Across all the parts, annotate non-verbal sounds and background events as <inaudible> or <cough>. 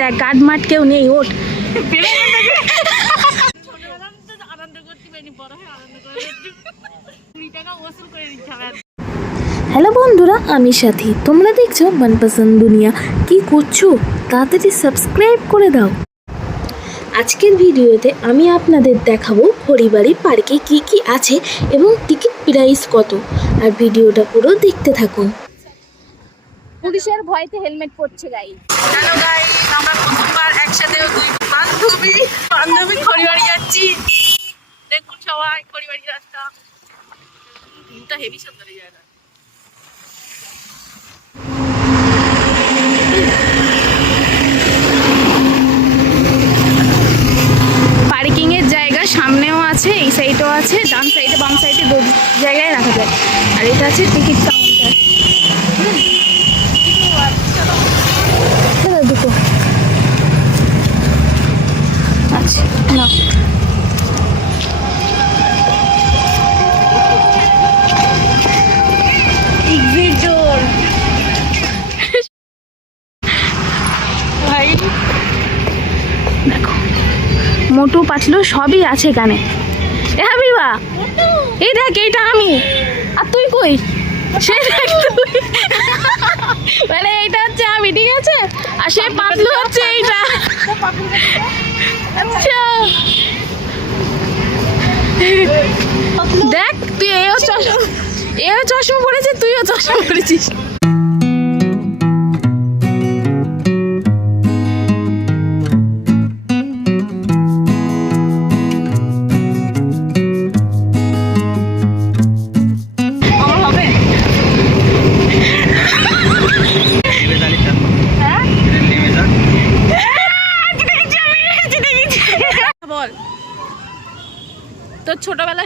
দেখ গার্ড মাঠ কেউ নেই ওঠ। হয়ে হ্যালো বন্ধুরা আমি সাথী। তোমরা দেখছ মনপসন্দ দুনিয়া। কি করছ? তাড়াতাড়ি সাবস্ক্রাইব করে দাও। আজকের ভিডিওতে আমি আপনাদের দেখাবো হরিবাড়ি পার্কে কি কি আছে এবং টিকিট প্রাইস কত। আর ভিডিওটা পুরো দেখতে থাকুন। পুলিশের ভয়তে হেলমেট পরছে গাই হ্যালো গাইস আমরা প্রথমবার একসাথে বান্ধবী বান্ধবী খড়িবাড়ি যাচ্ছি। দেখুন সবাই, খড়িবাড়ি রাস্তা। হেভি সুন্দর এই মোটু পাতলু সবই আছে এখানে। এ হাবিবা, এই দেখ, এইটা আমি। আর তুই কই? সে দেখ মানে এইটা হচ্ছে আমি, ঠিক আছে? আর সে পাতলু হচ্ছে এইটা। আচ্ছা। দেখ, তুই এও চশমা এও চশমা পরেছিস তুইও চশমা পরেছিস।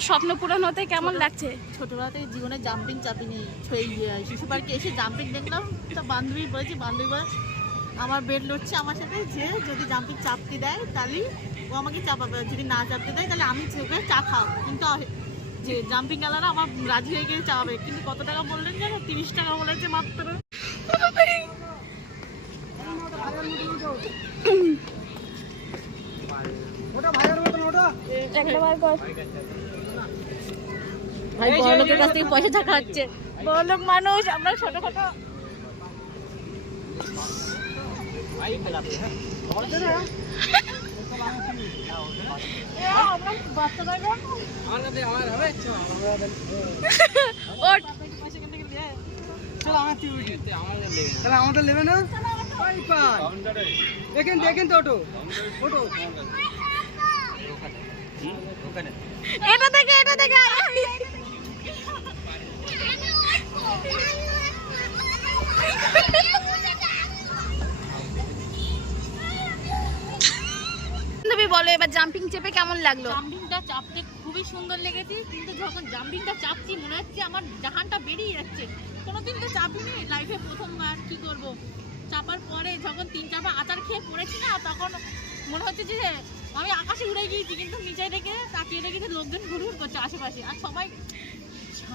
ছোটবেলার স্বপ্ন পূরণ হতে কেমন লাগছে? ছোটবেলা থেকে জীবনে জাম্পিং চাপিনি আহ, শিশু পার্কে এসে জাম্পিং দেখলাম তা বান্ধবী বলেছি বান্ধবী বলে আমার বেড লড়ছে আমার সাথে যে যদি জাম্পিং চাপতে দেয় তাহলে ও আমাকে চাপাবে যদি না চাপতে দেয় তাহলে আমি চোখে চা খাওয়াবো। কিন্তু যে জাম্পিং গেলারা আমার রাজি হয়ে গিয়ে চাপাবে। কিন্তু কত টাকা বললেন জানো? তিরিশ টাকা বলেছে মাত্র। ভাই বড় লোকের কাছ থেকে পয়সা টাকা হচ্ছে। বড় লোক মানুষ আমরা ছোটখাটো আমাদের নেবে না? দেখেন দেখেন তো ওটো ওটো এটা থেকে এটা বলো এবার জাম্পিং চেপে কেমন লাগল? জাম্পিংটা চাপতে খুবই সুন্দর লেগেছে, কিন্তু যখন জাম্পিংটা চাপছি, মনে হচ্ছে আমার জাহানটা বেরিয়ে যাচ্ছে। কোনোদিন তো চাপিনি লাইফে প্রথমবার, কি করব? চাপার পরে যখন তিন চাপা আচার খেয়ে পড়েছি না, তখন মনে হচ্ছে যে আমি আকাশে উড়ে গিয়েছি কিন্তু নিচে দেখে তাকিয়ে দেখেছি লোকজন ঘুরঘুর করছে আশেপাশে। আর সবাই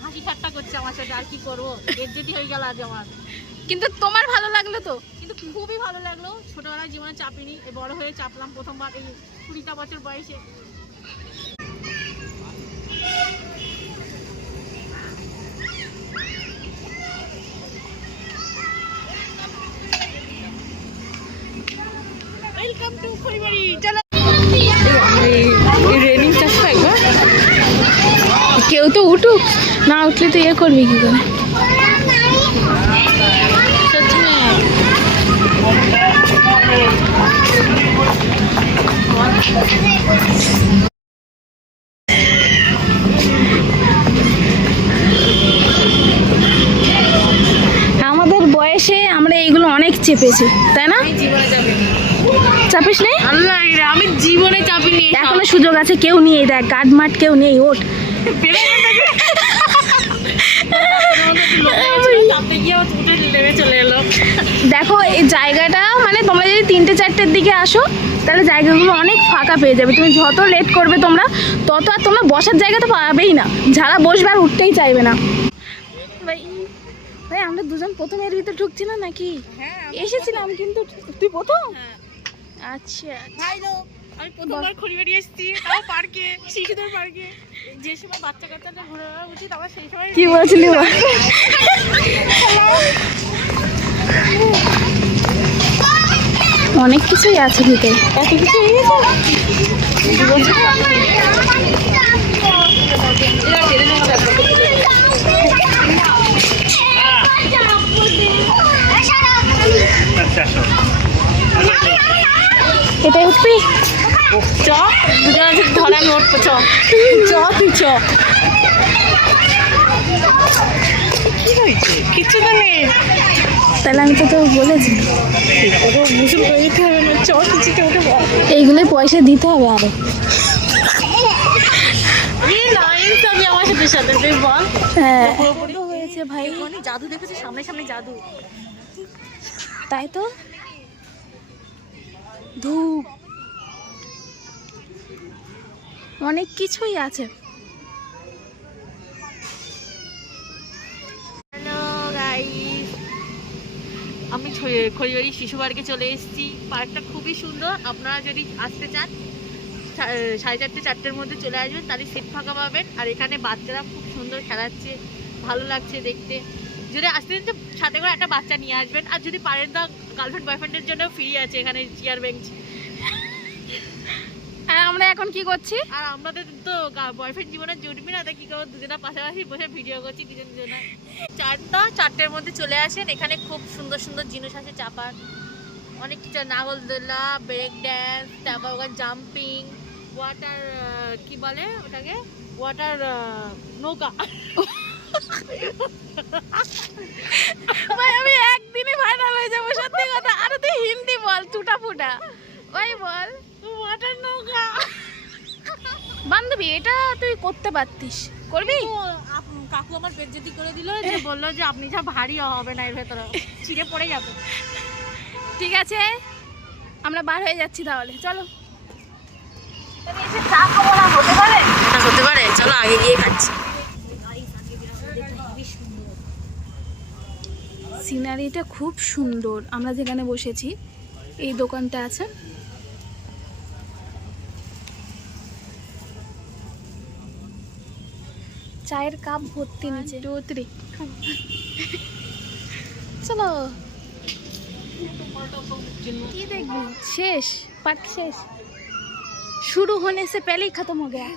হাসি ঠাট্টা করছে আমার সাথে আর কি করব? এর যদি হয়ে গেল আজ আমার। কিন্তু তোমার ভালো লাগল তো? কিন্তু খুবই ভালো লাগল। ছোটবেলায় জীবনে চাপিনি এ বড় হয়ে চাপলাম প্রথমবার এই কুড়িটা বছর বয়সে। ওয়েলকাম টু চলো তো উঠুক। না উঠলে তো ইয়ে করবি কি করে? আমাদের বয়সে আমরা এইগুলো অনেক চেপেছি তাই না? চাপিস নেই আমি জীবনে চাপিনি এখনও সুযোগ আছে কেউ নেই দেখ গার্ড মাঠ কেউ নেই ওঠ। দেখো এই জায়গাটা মানে তোমরা যদি তিনটে চারটের দিকে আসো তাহলে জায়গাগুলো অনেক ফাঁকা পেয়ে যাবে। তুমি যত লেট করবে তোমরা তত আর তোমরা বসার জায়গা তো পাবেই না। যারা বসবে আর উঠতেই চাইবে না। ভাই ভাই আমরা দুজন প্রথম এর ভিতরে ঢুকছি না নাকি? হ্যাঁ এসেছিলাম কিন্তু তুই প্রথম? হ্যাঁ। আচ্ছা আমি প্রথমবার খড়িবাড়ি এসেছি তাও পার্কে শিশুদের পার্কে। যে সময় বাচ্চা কাচ্চাদের ঘুরে বেড়ানো উচিত আমার সেই সময় কি বলছিলি বল? অনেক কিছুই আছে ভিতরে। এত কিছু এটাই উঠবি? চ। দুজন ধরে আমি উঠবো চ। চ তুই চ। কি তো নেই। তাহলে আমি তো বলেছি। ওকে মুসুল করে দিতে হবে না চ কিছুতে ওকে এইগুলোই পয়সা দিতে হবে আরও। আমার সাথে সাথে তুই বল। হ্যাঁ। হয়েছে ভাই। অনেক জাদু দেখেছি? সামনে সামনে জাদু। তাই তো? ধূপ। অনেক কিছুই আছে। আমি খড়িবাড়ি শিশু পার্কে চলে এসেছি। পার্কটা খুবই সুন্দর। আপনারা যদি আসতে চান সাড়ে চারটে, চারটের মধ্যে চলে আসবেন, তাহলে সিট ফাঁকা পাবেন। আর এখানে বাচ্চারা খুব সুন্দর খেলাচ্ছে, ভালো লাগছে দেখতে। যদি আসতে চান তো সাথে করে একটা বাচ্চা নিয়ে আসবেন। আর যদি পারেন তো গার্লফ্রেন্ড বয়ফ্রেন্ডের জন্য ফ্রি আছে এখানে চেয়ার বেঞ্চ আমরা এখন কি করছি? আর আমাদের তো বয়ফ্রেন্ড জীবনে জুটবি না কি করব? দুজনের পাশাপাশি বসে ভিডিও করছি, দুজন দুজনে। চারটা, চারটের মধ্যে চলে আসেন। এখানে খুব সুন্দর সুন্দর জিনিস আছে, চাপার। অনেক কিছু নাগলদোলা ব্রেক ড্যান্স তারপর ওখানে জাম্পিং ওয়াটার কি বলে ওটাকে? ওয়াটার নৌকা। ভাই, আমি একদিনই ভাইরাল হয়ে যাব, সত্যি কথা। আর তুই হিন্দি বল, টুটা ফুটা। ওই বল। ওয়াটার নৌকা। বান্ধবী এটা তুই করতে পারতিস। করবি? কাকু আমার বেজ্জতি করে দিল যে বলল যে আপনি যা ভারী হবে না এর ভেতরে। ছিঁড়ে পড়ে যাবে। ঠিক আছে আমরা বার হয়ে যাচ্ছি তাহলে চলো। এটা হতে পারে চলো আগে গিয়ে খাচ্ছি। সিনারিটা খুব সুন্দর। আমরা যেখানে বসেছি এই দোকানটা আছে চায়ের কাপ ভর্তি নিচে। <laughs> চলো। কি দেখবি? শেষ পাঠ শেষ। শুরু হলে সে পেলেই খতম হয়ে গেছে